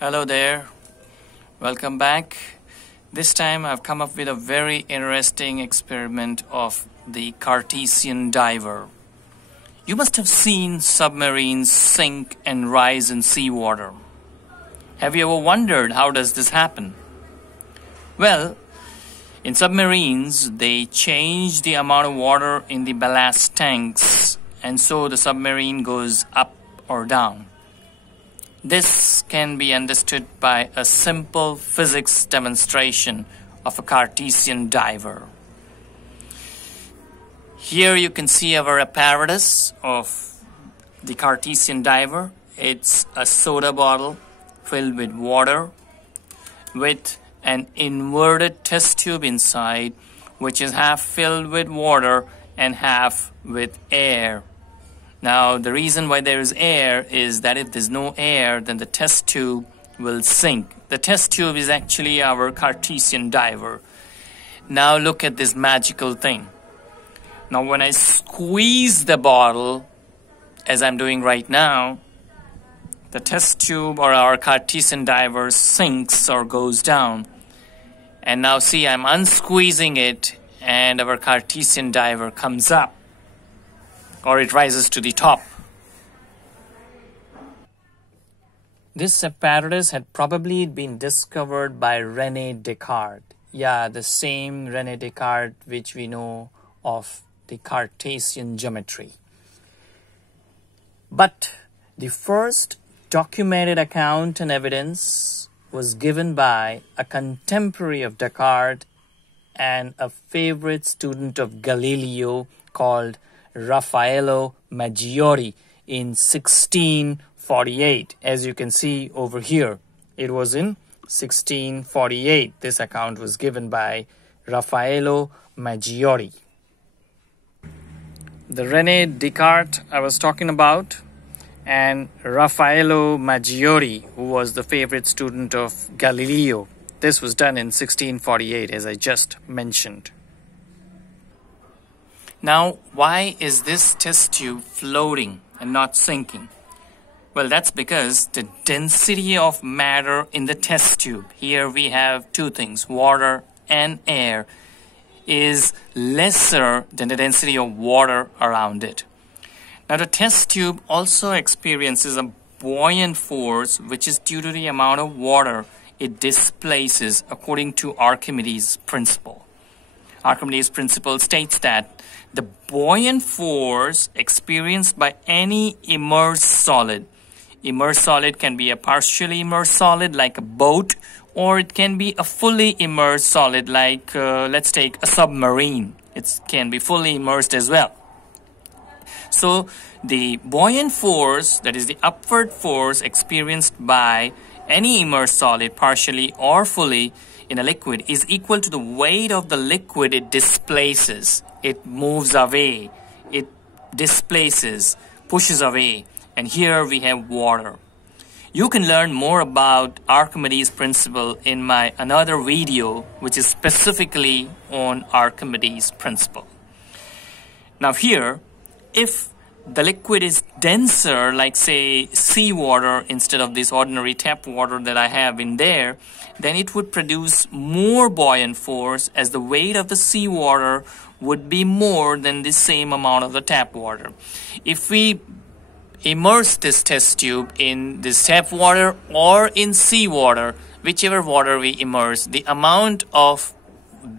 Hello there, welcome back. This time I've come up with a very interesting experiment of the Cartesian Diver. You must have seen submarines sink and rise in seawater. Have you ever wondered how does this happen? Well, in submarines they change the amount of water in the ballast tanks, and so the submarine goes up or down. This can be understood by a simple physics demonstration of a Cartesian diver. Here you can see our apparatus of the Cartesian diver. It's a soda bottle filled with water with an inverted test tube inside, which is half filled with water and half with air. Now, the reason why there is air is that if there's no air, then the test tube will sink. The test tube is actually our Cartesian diver. Now look at this magical thing. Now when I squeeze the bottle, as I'm doing right now, the test tube or our Cartesian diver sinks or goes down. And now see, I'm unsqueezing it and our Cartesian diver comes up, or it rises to the top. This apparatus had probably been discovered by René Descartes. Yeah, the same René Descartes which we know of the Cartesian geometry. But the first documented account and evidence was given by a contemporary of Descartes and a favorite student of Galileo called Raffaello Maggiore in 1648. As you can see over here, it was in 1648. This account was given by Raffaello Maggiore. The René Descartes I was talking about and Raffaello Maggiore, who was the favorite student of Galileo. This was done in 1648, as I just mentioned. Now, why is this test tube floating and not sinking? Well, that's because the density of matter in the test tube, here we have two things, water and air, is lesser than the density of water around it. Now, the test tube also experiences a buoyant force, which is due to the amount of water it displaces according to Archimedes' principle. Archimedes' principle states that the buoyant force experienced by any immersed solid can be a partially immersed solid like a boat, or it can be a fully immersed solid like, let's take a submarine. It can be fully immersed as well. So the buoyant force, that is the upward force experienced by any immersed solid, partially or fully, in a liquid, is equal to the weight of the liquid it displaces. It moves away, it displaces, pushes away, and here we have water. You can learn more about Archimedes' principle in my another video, which is specifically on Archimedes' principle. Now here, if the liquid is denser, like say seawater instead of this ordinary tap water that I have in there, then it would produce more buoyant force, as the weight of the seawater would be more than the same amount of the tap water. If we immerse this test tube in this tap water or in seawater, whichever water we immerse, the amount of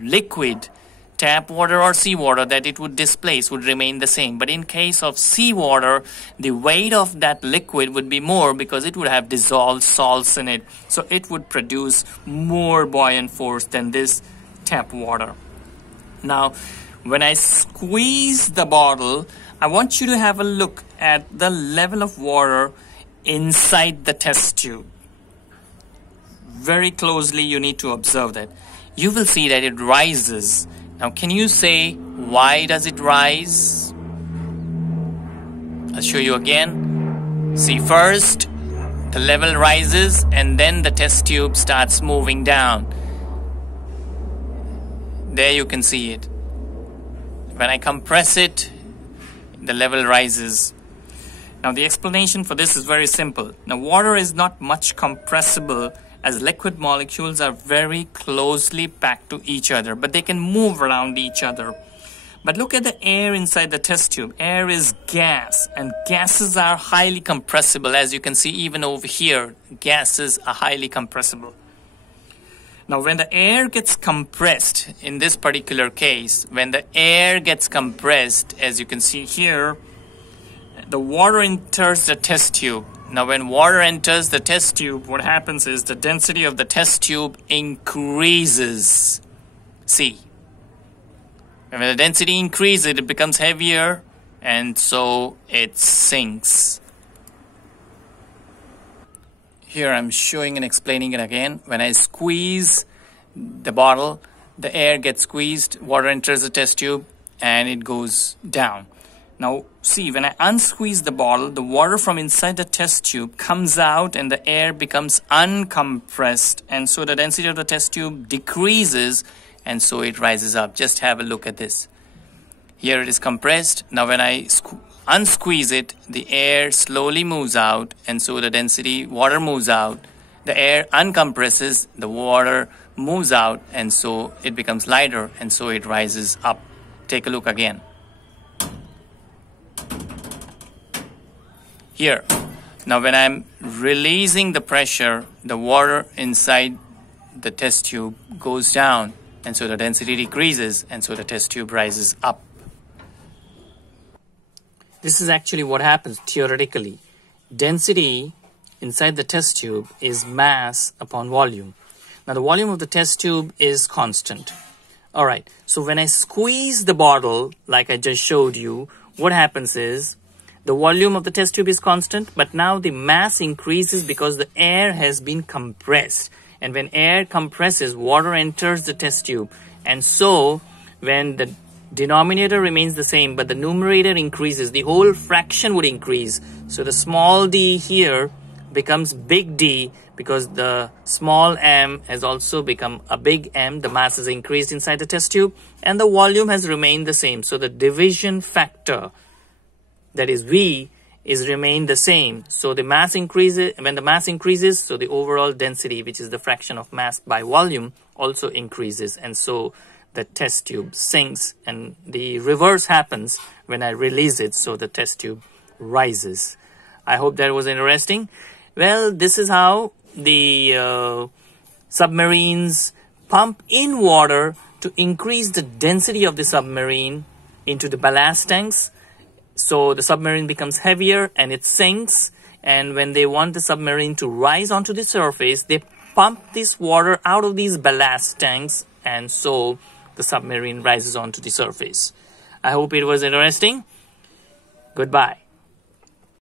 liquid, tap water or seawater, that it would displace would remain the same. But in case of seawater, the weight of that liquid would be more because it would have dissolved salts in it. So it would produce more buoyant force than this tap water. Now, when I squeeze the bottle, I want you to have a look at the level of water inside the test tube. Very closely you need to observe that. You will see that it rises. Now, can you say, why does it rise? I'll show you again. See, first, the level rises and then the test tube starts moving down. There you can see it. When I compress it, the level rises. Now the explanation for this is very simple. Now water is not much compressible as liquid molecules are very closely packed to each other, but they can move around each other. But look at the air inside the test tube. Air is gas, and gases are highly compressible. As you can see, even over here, gases are highly compressible. Now, when the air gets compressed, in this particular case, when the air gets compressed, as you can see here, the water enters the test tube. Now, when water enters the test tube, what happens is the density of the test tube increases. See? And when the density increases, it becomes heavier, and so it sinks. Here I'm showing and explaining it again. When I squeeze the bottle, the air gets squeezed, water enters the test tube, and it goes down. Now, see, when I unsqueeze the bottle, the water from inside the test tube comes out and the air becomes uncompressed, and so the density of the test tube decreases, and so it rises up. Just have a look at this. Here it is compressed. Now when I unsqueeze it, the air slowly moves out, and so the density, water moves out. The air uncompresses, the water moves out, and so it becomes lighter, and so it rises up. Take a look again. Here. Now when I'm releasing the pressure, the water inside the test tube goes down, and so the density decreases, and so the test tube rises up. This is actually what happens theoretically. Density inside the test tube is mass upon volume. Now the volume of the test tube is constant. Alright, so when I squeeze the bottle, like I just showed you, what happens is the volume of the test tube is constant, but now the mass increases because the air has been compressed. And when air compresses, water enters the test tube. And so, when the denominator remains the same, but the numerator increases, the whole fraction would increase. So the small d here becomes big D because the small m has also become a big M. The mass has increased inside the test tube, and the volume has remained the same. So the division factor, that is V, is remained the same. So the mass increases. When the mass increases, so the overall density, which is the fraction of mass by volume, also increases, and so the test tube sinks. And the reverse happens when I release it, so the test tube rises. I hope that was interesting. Well, this is how the submarines pump in water to increase the density of the submarine into the ballast tanks. So the submarine becomes heavier and it sinks, and when they want the submarine to rise onto the surface, they pump this water out of these ballast tanks, and so the submarine rises onto the surface. I hope it was interesting. Goodbye.